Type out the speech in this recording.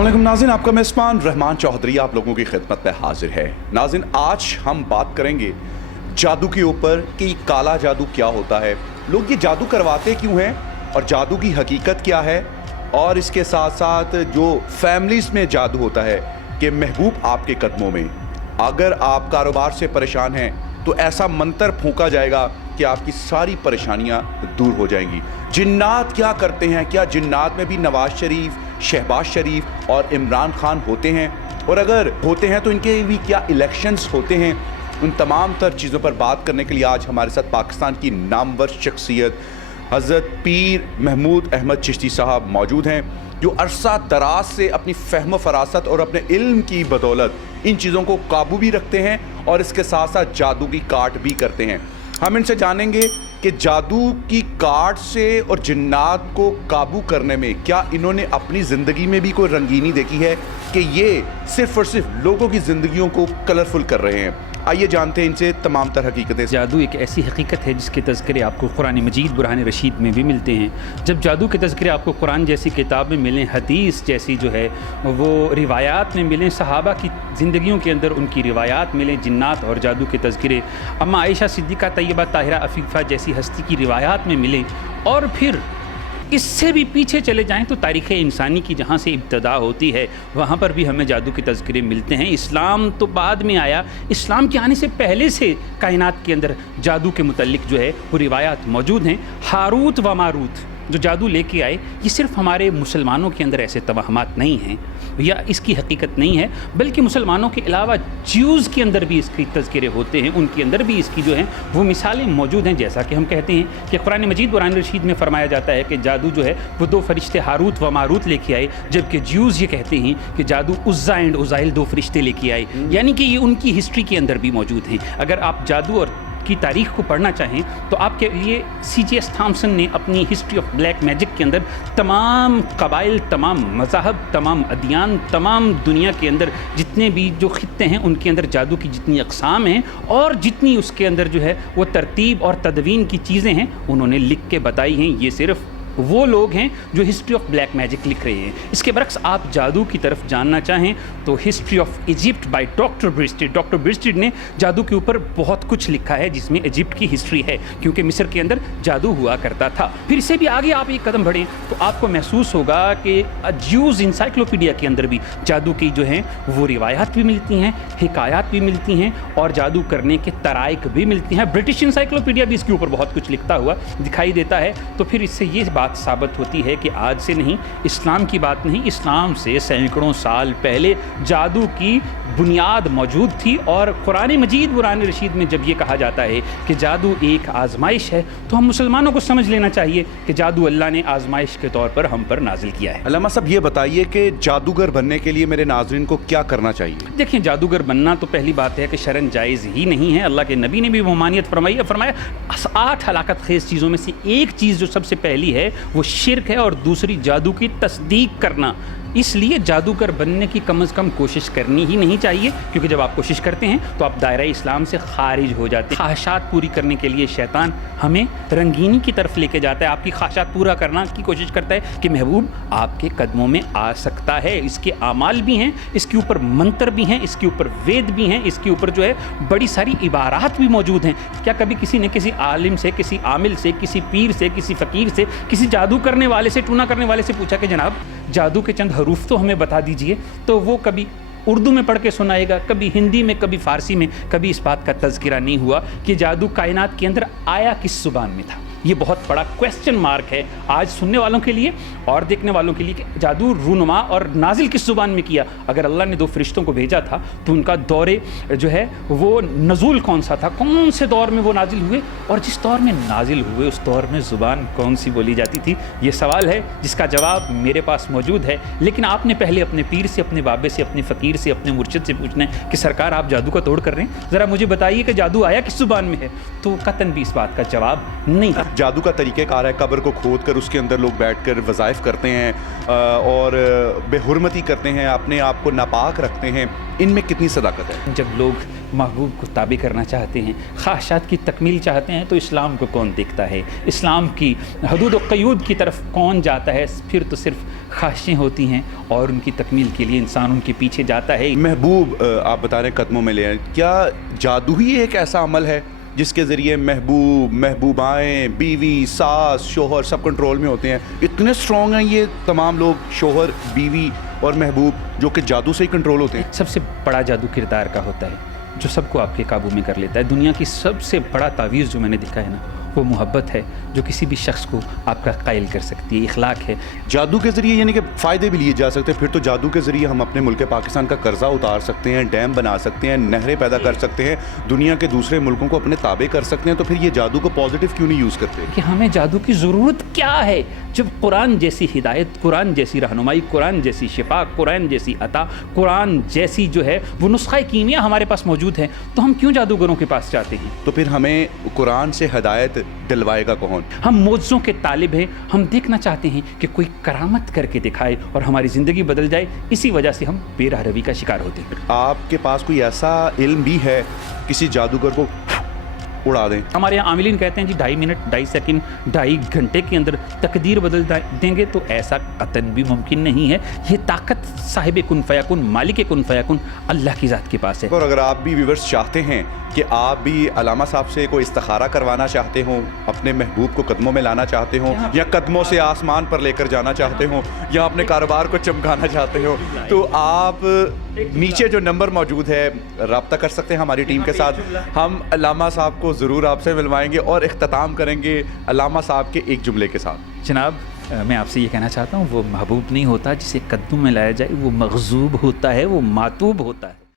अस्सलाम वालेकुम नाज़रीन, आपका मेज़बान रहमान चौधरी आप लोगों की खिदमत में हाजिर है। नाज़रीन, आज हम बात करेंगे जादू के ऊपर कि काला जादू क्या होता है, लोग ये जादू करवाते क्यों हैं और जादू की हकीकत क्या है, और इसके साथ साथ जो फैमिलीज़ में जादू होता है कि महबूब आपके कदमों में। अगर आप कारोबार से परेशान हैं तो ऐसा मंत्र फूंका जाएगा कि आपकी सारी परेशानियां दूर हो जाएंगी। जिन्नात क्या करते हैं, क्या जिन्नात में भी नवाज शरीफ, शहबाज शरीफ और इमरान खान होते हैं, और अगर होते हैं तो इनके भी क्या इलेक्शंस होते हैं? उन तमाम तर चीज़ों पर बात करने के लिए आज हमारे साथ पाकिस्तान की नामवर शख्सियत हज़रत पीर महमूद अहमद चिश्ती साहब मौजूद हैं, जो अरसा दराज से अपनी फ़हम फरासत और अपने इल्म की बदौलत इन चीज़ों को काबू भी रखते हैं और इसके साथ साथ जादू की काट भी करते हैं। हम इनसे जानेंगे कि जादू की काट से और जिन्नात को काबू करने में क्या इन्होंने अपनी ज़िंदगी में भी कोई रंगीनी देखी है कि ये सिर्फ़ और सिर्फ लोगों की ज़िंदगियों को कलरफुल कर रहे हैं। आइए जानते हैं इनसे तमाम तर हकीकतें। जादू एक ऐसी हकीकत है जिसके तज़किरे आपको कुरान मजीद बुरहान रशीद में भी मिलते हैं। जब जादू के तज़किरे आपको कुरान जैसी किताब में मिलें, हदीस जैसी जो है वो रिवायात में मिलें, सहाबा की ज़िंदगियों के अंदर उनकी रिवायात मिलें, जिन्नात और जादू के तज़किरे अम्मा आयशा सिद्दीक़ा तैयबा ताहिरा अफ़ीफ़ा जैसी हस्ती की रिवायात में मिलें, और फिर इससे भी पीछे चले जाएं तो तारीख़ इंसानी की जहाँ से इब्तदा होती है वहाँ पर भी हमें जादू के तज़किरे मिलते हैं। इस्लाम तो बाद में आया, इस्लाम के आने से पहले से कायनात के अंदर जादू के मुतल्लिक जो है वो रिवायात मौजूद हैं। हारूत व मारूत जो जादू लेके आए, ये सिर्फ हमारे मुसलमानों के अंदर ऐसे तवहमात नहीं हैं या इसकी हकीकत नहीं है, बल्कि मुसलमानों के अलावा ज्यूज़ के अंदर भी इसकी तज़किरे होते हैं, उनके अंदर भी इसकी जो हैं वो मिसालें मौजूद हैं। जैसा कि हम कहते हैं कि कुरान मजीद कुरान रशीद में फरमाया जाता है कि जादू जो है वो दो फरिश्ते हारूत व मारूत लेके आए, जबकि ज्यूज़ ये कहते हैं कि जादू उज़्ज़ा एंड उज़ाइल दो फरिश्ते लेके आए, यानी कि ये उनकी हिस्ट्री के अंदर भी मौजूद हैं। अगर आप जादू और की तारीख़ को पढ़ना चाहें तो आपके लिए C.J. थॉम्सन ने अपनी हिस्ट्री ऑफ ब्लैक मैजिक के अंदर तमाम कबाइल, तमाम मज़ाहब, तमाम अदियान, तमाम दुनिया के अंदर जितने भी जो खित्ते हैं उनके अंदर जादू की जितनी अक़साम हैं और जितनी उसके अंदर जो है वो तरतीब और तदवीन की चीज़ें हैं उन्होंने लिख के बताई हैं। ये सिर्फ़ वो लोग हैं जो हिस्ट्री ऑफ ब्लैक मैजिक लिख रहे हैं। इसके बरक्स आप जादू की तरफ जानना चाहें तो history of Egypt by doctor Breasted ने जादू के ऊपर बहुत कुछ लिखा है जिसमें इजिप्ट की हिस्ट्री है, क्योंकि मिस्र के अंदर जादू हुआ करता था। फिर इससे भी आगे आप एक कदम बढ़ें तो आपको महसूस होगा कि ज्यूज़ इंसाइक्लोपीडिया के अंदर भी जादू की जो हैं वो रिवायात भी मिलती हैं, हिकायात भी मिलती हैं और जादू करने के तराइक भी मिलती हैं। ब्रिटिश इंसाइक्लोपीडिया भी इसके ऊपर बहुत कुछ लिखता हुआ दिखाई देता है। तो फिर इससे ये बात साबित होती है कि आज से नहीं, इस्लाम की बात नहीं, इस्लाम से सैकड़ों साल पहले जादू की बुनियाद मौजूद थी। और कुरान मजीद कुरान रशीद में जब ये कहा जाता है कि जादू एक आजमाइश है तो हम मुसलमानों को समझ लेना चाहिए कि जादू अल्लाह ने आजमाइश के तौर पर हम पर नाजिल किया है। अल्लामा साहब, ये बताइए कि जादूगर बनने के लिए मेरे नाज़रीन को क्या करना चाहिए? देखिए, जादूगर बनना तो पहली बात है कि शरन जायज़ ही नहीं है। अल्लाह के नबी ने भी ममानियत फरमाई है, फरमाया 8 हलाकत खेज़ चीज़ों में से एक चीज़ जो सबसे पहली है वो शिर्क है और दूसरी जादू की तस्दीक करना। इसलिए जादूगर बनने की कम से कम कोशिश करनी ही नहीं चाहिए, क्योंकि जब आप कोशिश करते हैं तो आप दायरा इस्लाम से खारिज हो जाते हैं। ख्वाहिशात पूरी करने के लिए शैतान हमें रंगीनी की तरफ लेके जाता है, आपकी ख्वाहिशात पूरा करना की कोशिश करता है कि महबूब आपके कदमों में आ सकता है। इसके आमाल भी हैं, इसके ऊपर मंत्र भी हैं, इसके ऊपर वेद भी हैं, इसके ऊपर जो है बड़ी सारी इबारात भी मौजूद हैं। क्या कभी किसी ने किसी आलिम से, किसी आमिल से, किसी पीर से, किसी फ़कीर से, किसी जादू करने वाले से, टूना करने वाले से पूछा कि जनाब जादू के चंद हरूफ तो हमें बता दीजिए? तो वो कभी उर्दू में पढ़ के सुनाएगा, कभी हिंदी में, कभी फ़ारसी में, कभी इस बात का तज़किरा नहीं हुआ कि जादू कायनात के अंदर आया किस ज़ुबान में था। ये बहुत बड़ा क्वेश्चन मार्क है आज सुनने वालों के लिए और देखने वालों के लिए कि जादू रूनुमा और नाजिल किस ज़ुबान में किया। अगर अल्लाह ने 2 फरिश्तों को भेजा था तो उनका दौरे जो है वो नज़ूल कौन सा था, कौन से दौर में वो नाजिल हुए, और जिस दौर में नाजिल हुए उस दौर में ज़ुबान कौन सी बोली जाती थी? ये सवाल है जिसका जवाब मेरे पास मौजूद है, लेकिन आपने पहले अपने पीर से, अपने बाबे से, अपने फ़कीर से, अपने मुर्शिद से पूछना है कि सरकार आप जादू का तोड़ कर रहे हैं, ज़रा मुझे बताइए कि जादू आया किस ज़ुबान में है। तो कतन भी इस बात का जवाब नहीं था। जादू का तरीक़ेकार है, कब्र को खोद कर उसके अंदर लोग बैठकर वज़ाइफ करते हैं और बेहुरमती करते हैं, अपने आप को नापाक रखते हैं। इनमें कितनी सदाकत है? जब लोग महबूब को ताबे करना चाहते हैं, ख्वाहिशात की तकमील चाहते हैं, तो इस्लाम को कौन देखता है? इस्लाम की हदूद व क़यूद की तरफ कौन जाता है? फिर तो सिर्फ ख्वाहिशें होती हैं और उनकी तकमील के लिए इंसान उनके पीछे जाता है। महबूब आप बता रहे हैं कदमों में ले आए, क्या जादू ही एक ऐसा अमल है जिसके ज़रिए महबूब, महबूबाएँ, बीवी, सास, शोहर सब कंट्रोल में होते हैं? इतने स्ट्रॉन्ग हैं ये तमाम लोग, शोहर, बीवी और महबूब, जो कि जादू से ही कंट्रोल होते हैं? सबसे बड़ा जादू किरदार का होता है, जो सबको आपके काबू में कर लेता है। दुनिया की सबसे बड़ा तावीज़ जो मैंने देखा है ना, वो मोहब्बत है, जो किसी भी शख्स को आपका कायल कर सकती है, इखलाक है। जादू के ज़रिए यानी कि फ़ायदे भी लिए जा सकते हैं, फिर तो जादू के ज़रिए हम अपने मुल्क पाकिस्तान का कर्जा उतार सकते हैं, डैम बना सकते हैं, नहरें पैदा कर सकते हैं, दुनिया के दूसरे मुल्कों को अपने ताबे कर सकते हैं। तो फिर ये जादू को पॉजिटिव क्यों नहीं यूज़ करते? कि हमें जादू की ज़रूरत क्या है, जब कुरान जैसी हिदायत, कुरान जैसी रहनुमाई, कुरान जैसी शिफा, कुरान जैसी अता, कुरान जैसी जो है वो नुस्ख़ा कीमिया हमारे पास मौजूद है, तो हम क्यों जादूगरों के पास जाते हैं? तो फिर हमें कुरान से हिदायत दिलवाएगा कौन? हम मौजज़ों के तालिब हैं, हम देखना चाहते हैं कि कोई करामत करके दिखाए और हमारी ज़िंदगी बदल जाए। इसी वजह से हम बेरहरवी का शिकार होते हैं। आपके पास कोई ऐसा इल्म भी है किसी जादूगर को उड़ा दें? हमारे यहाँ आमिलीन कहते हैं जी 2.5 मिनट, 2.5 सेकंड, 2.5 घंटे के अंदर तकदीर बदल देंगे, तो ऐसा कतन भी मुमकिन नहीं है। ये ताकत साहिब कुन फयाकुन, मालिक कुन फयाकुन अल्लाह की ज़ात के पास है। और अगर आप भी व्यूअर्स चाहते हैं कि आप भी अलामा साहब से कोई इस्तिखारा करवाना चाहते हो, अपने महबूब को कदमों में लाना चाहते हो, या कदमों से आसमान पर लेकर जाना चाहते हो, या अपने कारोबार को चमकाना चाहते हो, तो आप नीचे जो नंबर मौजूद है रब्ता कर सकते हैं हमारी टीम के साथ। हम अलामा साहब को ज़रूर आपसे मिलवाएंगे और इख्तिताम करेंगे अलामा साहब के एक जुमले के साथ। जनाब, मैं आपसे ये कहना चाहता हूँ, वो महबूब नहीं होता जिसे कद्दू में लाया जाए, वो मग़ज़ूब होता है, वो मातूब होता है।